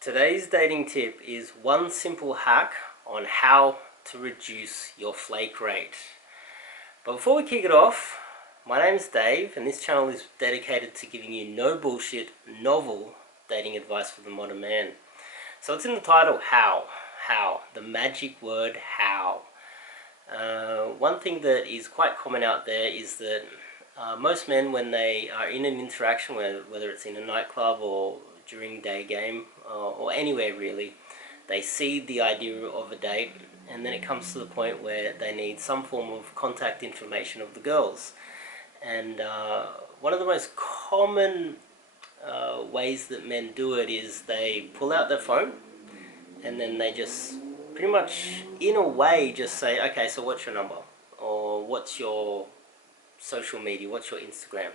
Today's dating tip is one simple hack on how to reduce your flake rate. But before we kick it off, my name is Dave and this channel is dedicated to giving you no bullshit, novel dating advice for the modern man. So it's in the title, how. How. The magic word how. One thing that is quite common out there is that most men, when they are in an interaction, whether it's in a nightclub or during day game or anywhere really, they see the idea of a date, and then it comes to the point where they need some form of contact information of the girls. And one of the most common ways that men do it is they pull out their phone and then they just pretty much in a way just say, okay, so what's your number, or what's your social media, what's your Instagram,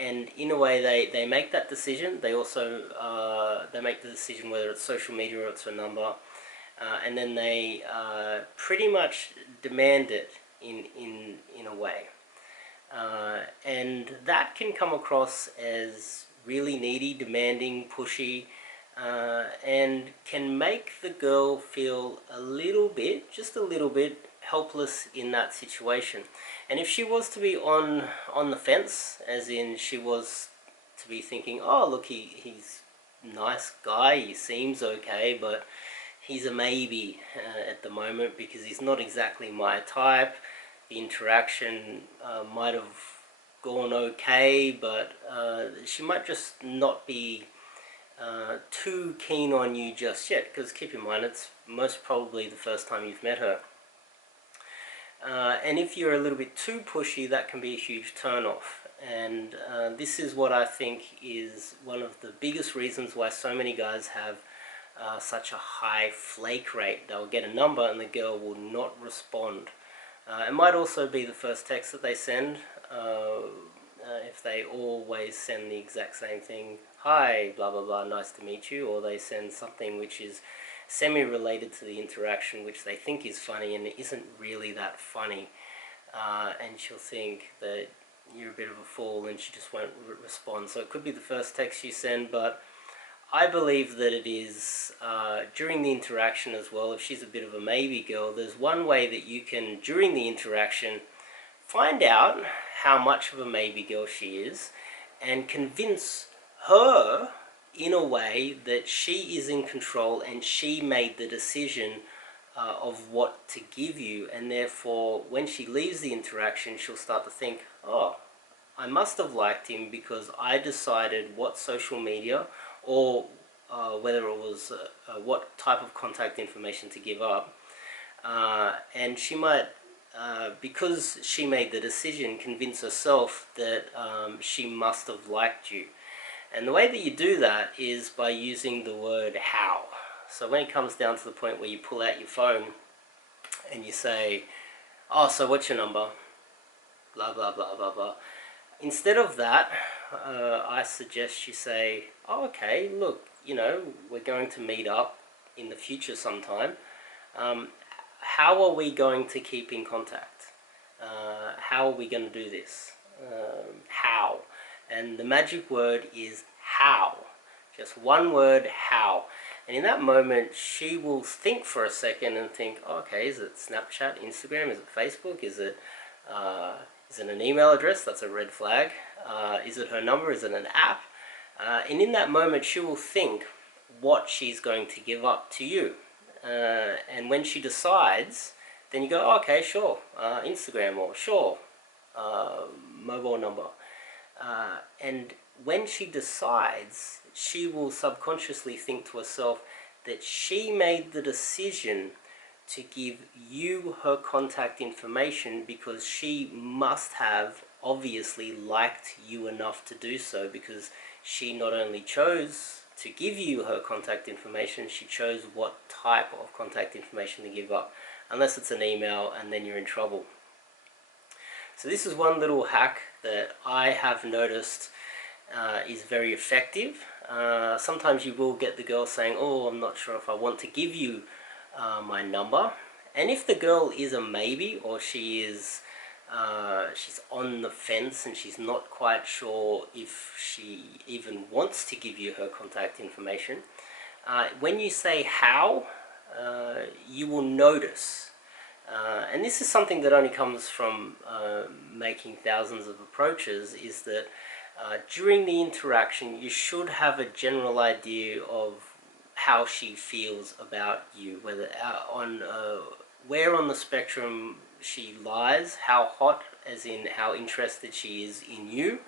and in a way they make that decision. They also they make the decision whether it's social media or it's a number, and then they pretty much demand it in a way, and that can come across as really needy, demanding, pushy, and can make the girl feel a little bit, just a little bit, helpless in that situation. And if she was to be on the fence, as in she was to be thinking, oh look, he's a nice guy, he seems okay, but he's a maybe at the moment because he's not exactly my type. The interaction might have gone okay, but she might just not be too keen on you just yet, because keep in mind it's most probably the first time you've met her. And if you're a little bit too pushy, that can be a huge turn off. And this is what I think is one of the biggest reasons why so many guys have such a high flake rate. They'll get a number and the girl will not respond. It might also be the first text that they send. If they always send the exact same thing, hi, blah blah blah, nice to meet you, or they send something which is semi-related to the interaction, which they think is funny and it isn't really that funny, and she'll think that you're a bit of a fool and she just won't respond. So it could be the first text you send, but I believe that it is during the interaction as well. If she's a bit of a maybe girl, there's one way that you can, during the interaction, find out how much of a maybe girl she is and convince her in a way that she is in control and she made the decision of what to give you, and therefore when she leaves the interaction she'll start to think, oh, I must have liked him because I decided what social media or whether it was what type of contact information to give up, and she might because she made the decision, convince herself that she must have liked you. And the way that you do that is by using the word how. So when it comes down to the point where you pull out your phone and you say, oh, so what's your number? Blah, blah, blah, blah, blah. Instead of that, I suggest you say, oh, okay, look, you know, we're going to meet up in the future sometime. How are we going to keep in contact? How are we going to do this? How? And the magic word is how. Just one word, how. And in that moment, she will think for a second and think, oh, okay, is it Snapchat, Instagram, is it Facebook, is it an email address? That's a red flag. Is it her number? Is it an app? And in that moment, she will think what she's going to give up to you. And when she decides, then you go, oh, okay, sure, Instagram, or sure, mobile number. And when she decides, she will subconsciously think to herself that she made the decision to give you her contact information because she must have obviously liked you enough to do so, because she not only chose to give you her contact information, she chose what type of contact information to give up, unless it's an email, and then you're in trouble. So this is one little hack that I have noticed is very effective. Sometimes you will get the girl saying, oh, I'm not sure if I want to give you my number. And if the girl is a maybe, or she is she's on the fence and she's not quite sure if she even wants to give you her contact information, When you say how, you will notice. And this is something that only comes from making thousands of approaches, is that during the interaction you should have a general idea of how she feels about you, whether on where on the spectrum she lies, how hot, as in how interested she is in you.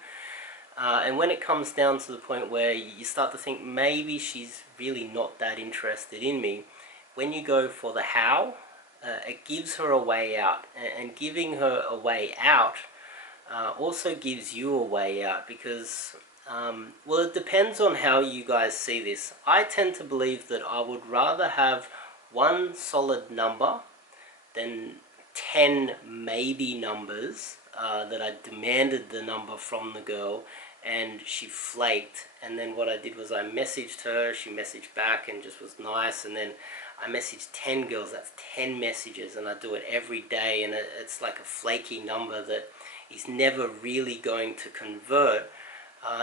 And when it comes down to the point where you start to think maybe she's really not that interested in me, when you go for the how, it gives her a way out. And giving her a way out also gives you a way out, because, well, it depends on how you guys see this. I tend to believe that I would rather have one solid number than 10 maybe numbers, that I demanded the number from the girl and she flaked, and then what I did was I messaged her, she messaged back and just was nice, and then I messaged 10 girls. That's 10 messages, and I do it every day, and it's like a flaky number that is never really going to convert.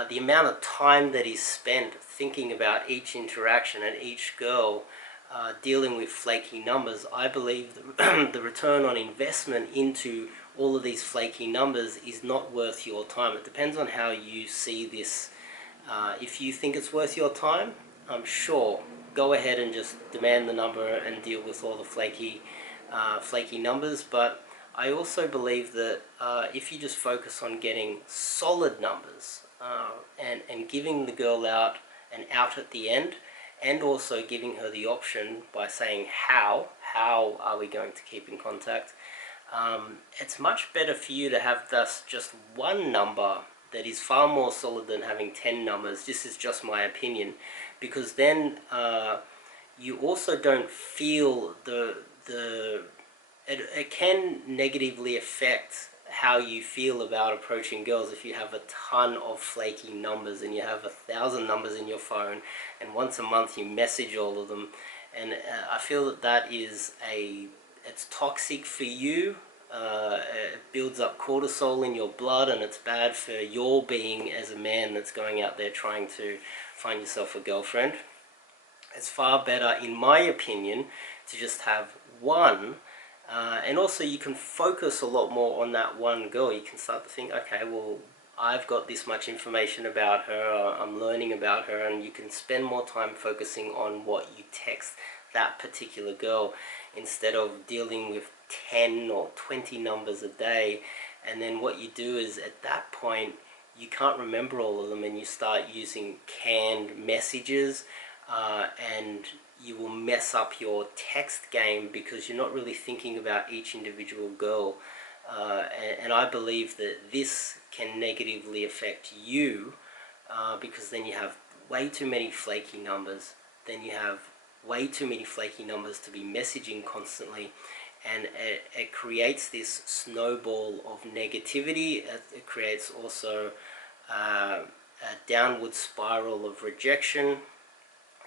The amount of time that is spent thinking about each interaction and each girl, dealing with flaky numbers, I believe the return on investment into all of these flaky numbers is not worth your time. It depends on how you see this. If you think it's worth your time, I'm sure, go ahead and just demand the number and deal with all the flaky numbers. But I also believe that if you just focus on getting solid numbers, and giving the girl out an out at the end, and also giving her the option by saying how are we going to keep in contact, it's much better for you to have thus just one number that is far more solid than having 10 numbers. This is just my opinion, because then you also don't feel it can negatively affect how you feel about approaching girls if you have a ton of flaky numbers and you have 1,000 numbers in your phone, and once a month you message all of them. And I feel that it's toxic for you. It builds up cortisol in your blood, and it's bad for your being as a man that's going out there trying to find yourself a girlfriend. It's far better, in my opinion, to just have one. And also you can focus a lot more on that one girl. You can start to think, okay, well, I've got this much information about her, I'm learning about her, and you can spend more time focusing on what you text that particular girl, instead of dealing with 10 or 20 numbers a day. And then what you do is, at that point, you can't remember all of them, and you start using canned messages, and you will mess up your text game because you're not really thinking about each individual girl. And I believe that this can negatively affect you, because then you have way too many flaky numbers. Then you have way too many flaky numbers to be messaging constantly, and it creates this snowball of negativity. It creates also a downward spiral of rejection,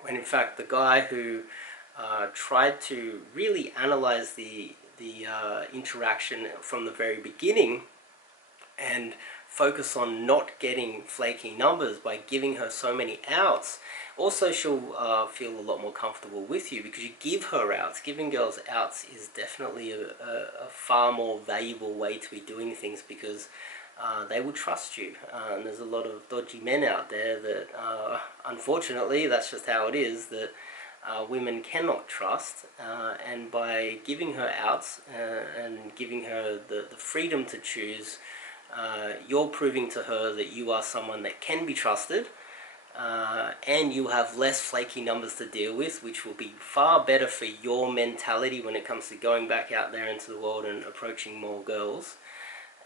when in fact the guy who tried to really analyze the interaction from the very beginning and focus on not getting flaky numbers by giving her so many outs, also she'll feel a lot more comfortable with you, because you give her outs. Giving girls outs is definitely a far more valuable way to be doing things, because they will trust you. And there's a lot of dodgy men out there that, unfortunately, that's just how it is, that women cannot trust. And by giving her outs and giving her the freedom to choose, you're proving to her that you are someone that can be trusted, and you have less flaky numbers to deal with, which will be far better for your mentality when it comes to going back out there into the world and approaching more girls.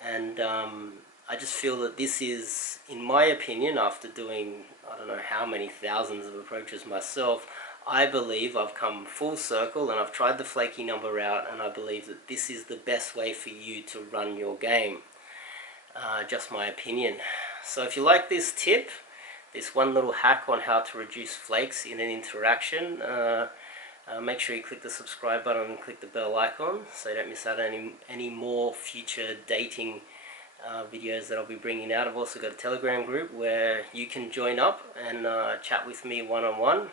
And I just feel that this is, in my opinion, after doing I don't know how many thousands of approaches myself, I believe I've come full circle, and I've tried the flaky number out, and I believe that this is the best way for you to run your game. Just my opinion. So if you like this tip, this one little hack on how to reduce flakes in an interaction, make sure you click the subscribe button and click the bell icon so you don't miss out on any more future dating videos that I'll be bringing out. I've also got a Telegram group where you can join up and chat with me one-on-one.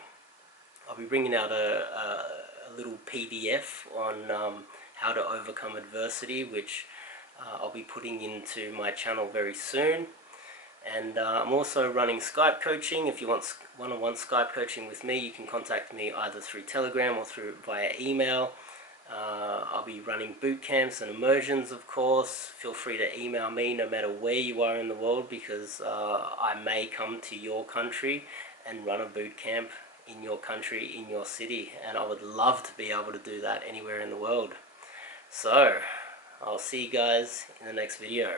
I'll be bringing out a little PDF on how to overcome adversity, which I'll be putting into my channel very soon. And I'm also running Skype coaching. If you want one-on-one Skype coaching with me, you can contact me either through Telegram or via email. I'll be running boot camps and immersions, of course. Feel free to email me no matter where you are in the world, because I may come to your country and run a boot camp in your country, in your city, and I would love to be able to do that anywhere in the world. So I'll see you guys in the next video.